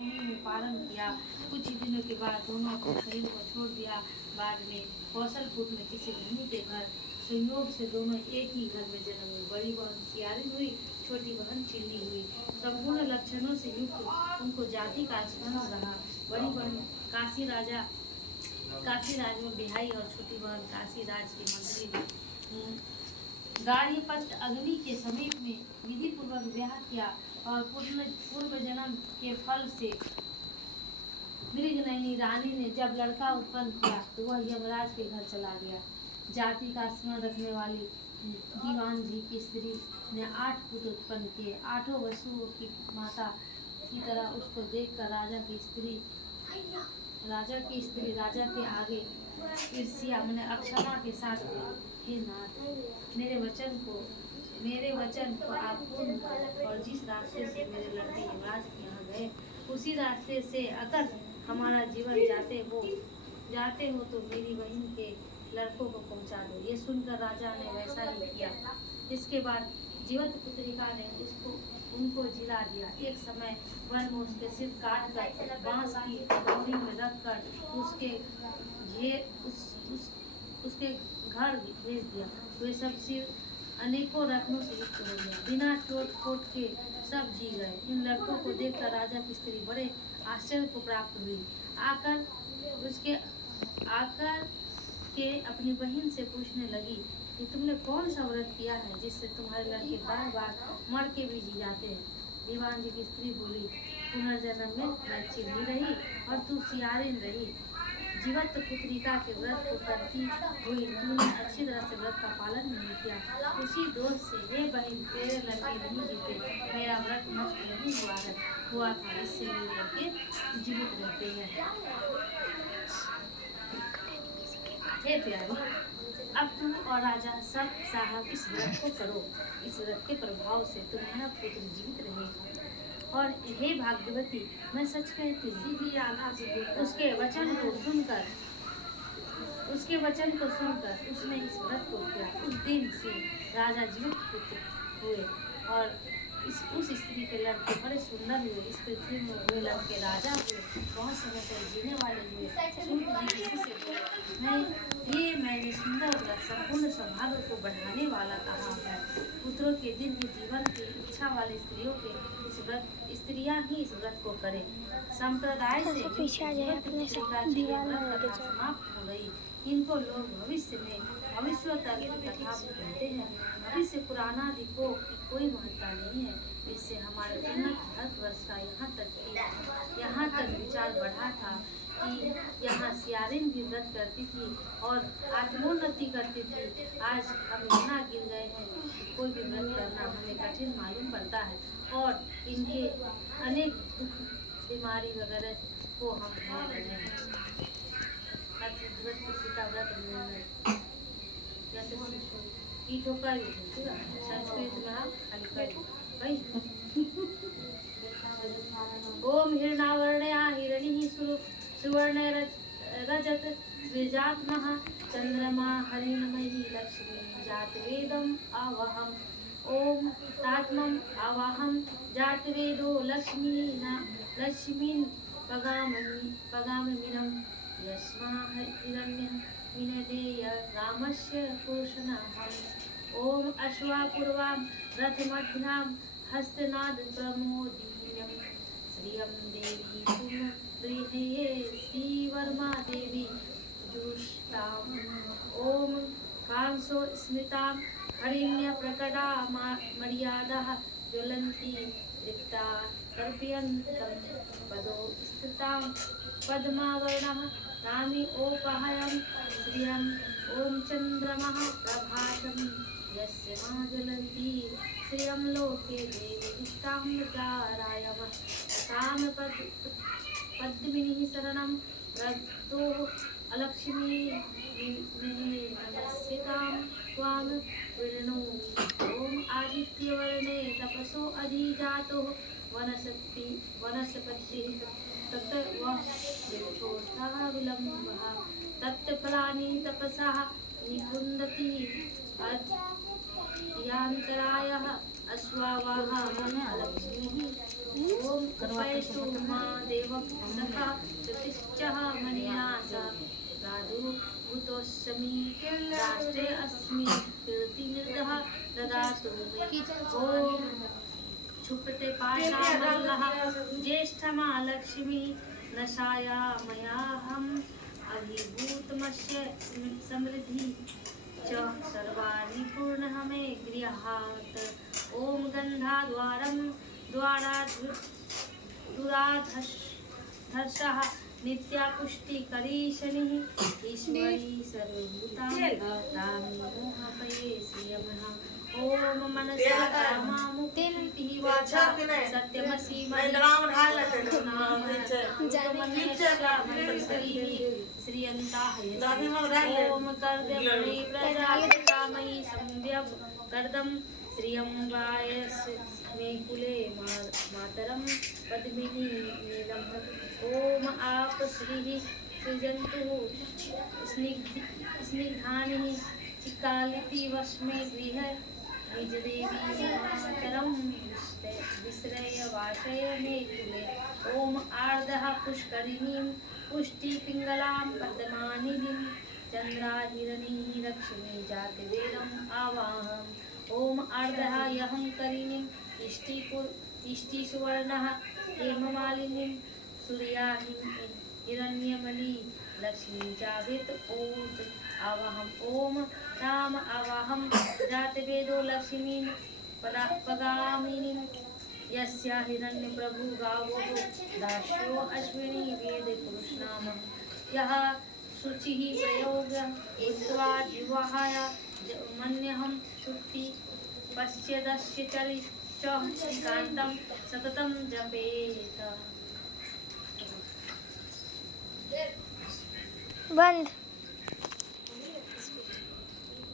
में पालन किया। कुछ ही दिनों के बाद दोनों अपने शरीर को छोड़ दिया। बाद में कौशलपुर में किसी धनी के घर संयोग से दोनों एक ही घर में जन्म हुए। बड़ी बहन सियारी हुई, छोटी बहन चिल्ली हुई। संपूर्ण लक्षणों से युक्त उनको जाति का स्मरण रहा। बड़ी बहन काशी राज में बिहाई और छोटी बहन काशी राज की मंत्री गार्हपत्य अग्नि के समीप में विधि पूर्वक ब्याह किया और पूर्व जन्म के फल से मृगनयनी रानी ने जब लड़का उत्पन्न किया तो वह यमराज के घर चला गया। जाति का स्मरण रखने वाली दीवान जी की स्त्री ने 8 पुत्र उत्पन्न किए। 8 वसुओं की माता की तरह उसको देखकर राजा की स्त्री राजा के आगे ईर्ष्या मैंने अक्षमा के साथ हे नाथ, मेरे वचन को आप पूर्ण करें और जिस रास्ते से मेरे लड़के युवराज के यहाँ गए उसी रास्ते से अगर हमारा जीवन जाते हो तो मेरी बहन के लड़कों को पहुंचा दो। ये सुनकर राजा ने वैसा ही किया। इसके बाद जीवत पुत्रिका ने उनको जिला दिया। एक समय वन में उसके सिर काट कर बांस की डोरी में रखकर उसके घर भेज दिया। वे सब सिर अनेकों रत्नों से युक्त हो गया। बिना चोट खोट के सब जी गए। इन लड़कों को देखकर राजा की स्त्री बड़े आश्चर्य को प्राप्त हुई। आकर के अपनी बहन से पूछने लगी कि तुमने कौन सा व्रत किया है जिससे तुम्हारे लड़के बार बार मर के भी जी जाते हैं। दीवान जी की स्त्री बोली, पुनर्जन्म में मैं चिल्ली रही और तू सियारिन रही। जीवत पुत्रिका के व्रत को करती हुई तूने अच्छी तरह से व्रत का पालन नहीं किया। उसी दोष से हे बहन तेरे लड़के नहीं जीते, मेरा व्रत नष्ट नहीं हुआ था, इससे मेरे लड़के जीवित रहते हैं। हे प्यारी, अब तुम और राजा सब साहब इस व्रत को करो। इस व्रत के प्रभाव से तुम्हारा पुत्र जीवित रहेगा। और हे भाग्यवती, मैं सच कहती हूँ। उसके वचन को सुनकर उसने इस व्रत को किया। उस दिन से राजा जीवित पुत्र हुए और उस स्त्री के लड़के बड़े सुंदर हुए। इस पृथ्वी में हुए लड़के राजा हुए, बहुत समय तक जीने वाले हुए। मैंने सुंदर व्रत संपूर्ण सौभाग्य को बढ़ाने वाला कहा है। पुत्रों के दीर्घ जीवन की इच्छा वाली स्त्रियां ही इस व्रत को करें। संप्रदाय से समाप्त हो गई। इनको लोग भविष्य कथा कहते हैं। भविष्य पुराणादि को कोई महत्ता नहीं है। इससे हमारे भारतवर्ष का यहाँ तक विचार बढ़ा था कि यहाँ सियारिन भी व्रत करती थी और आत्मोन्नति करती थी। आज हम यहाँ गिर गए हैं। कोई भी व्रत करना हमें कठिन मालूम पड़ता है और इनके अनेक दुख बीमारी वगैरह को हम भोग रहे हैं। ओम हिरणावर्णया हिरणिः सुवर्ण रजत स्विजात्मः चंद्रमा हरिणमयी लक्ष्मी जातवेदम आवहम। ओम तात्मम आवाहम जातवेदो लक्ष्मीन पगामिनं यस्मा हिरण्यं विनदेय रामस्य पोषणाहम्। ओम अश्वापूर्वां रथमध्यां हस्तनाद प्रमोदिनीं श्रियं देवी गृहे श्रीवर्मा देवी जुष्टाम्। ओम कांसो स्मितां हरिण्य प्रकटा मर्यादाः ज्वलन्ति दीप्ता तर्पयन्तं पदो स्थितां पद्मावर्णः नामी ओपहयं श्रियम्। ओम चंद्रमः प्रभातं यस्य मा ज्वलन्ति श्रियं लोके देवयुक्तामृतारायम। ताम पद्मिनी शरणं रक्तो अलक्ष्मी नमस्यतां त्वां वृणोमि। ओम आदित्यवर्णे तपसो अधिजातो वनस्पतिः तत्त्वः विलम्बः तत्फलानि तपसा निकुन्दति यान्तरायः अश्वावाहा लक्ष्मीः। ओम कृपैषु मा सखा चतुश्चः मणिनासा प्रादुर्भूतोऽस्मि राष्ट्रे अस्मि कीर्तिमृदः ददातु मे ॐ क्षुप्ते पाशामल्लः ज्येष्ठमा लक्ष्मी नशाया मयाहम् अभिभूतमस्य समृद्धि च सर्वाणि पूर्णः मे गृहात् ॐ दुराधर्षः नित्या पुष्टिकरी शनिः ईश्वरी सर्वभूतानि मोहपये श्रियमः ॐ मनसा कामामुक्तिः वाचा सत्यमसि श्रियन्ताः ॐ कर्दमणि प्रजामयि संव्यव कर्दम श्रियं वायस्मे कुले मातरं पद्मिनी नीलम ॐ आप श्रीः सृजन्तु स्निग्धानिः चिकालिति वस्मे गृह निजदेवी मातरं विश्रय वाशय मे कुले ॐ आर्द्रः पुष्करिणीं पुष्टिपिङ्गलां पद्मानिधिं चन्द्राहिरणीं लक्ष्मी जातवेदम् आवाहम् ॐ आर्द्रः यहंकरिणीं इष्टिसुवर्णः हेममालिनीं सूर्याहिं हिरण्यमली लक्ष्मी जावेत ॐ आवाहम् ॐ राम आवाहं जातवेदो लक्ष्मीं पगामिनीं यस्या हिरण्यप्रभु गावो दास्यो अश्विनी वेद पुरुषनाम यः शुचिः प्रयोग उक्त्वा जिह्वाय मन्यहं शुद्धि पश्यदस्य चरिच कान्तं सततं जपेत। बंद।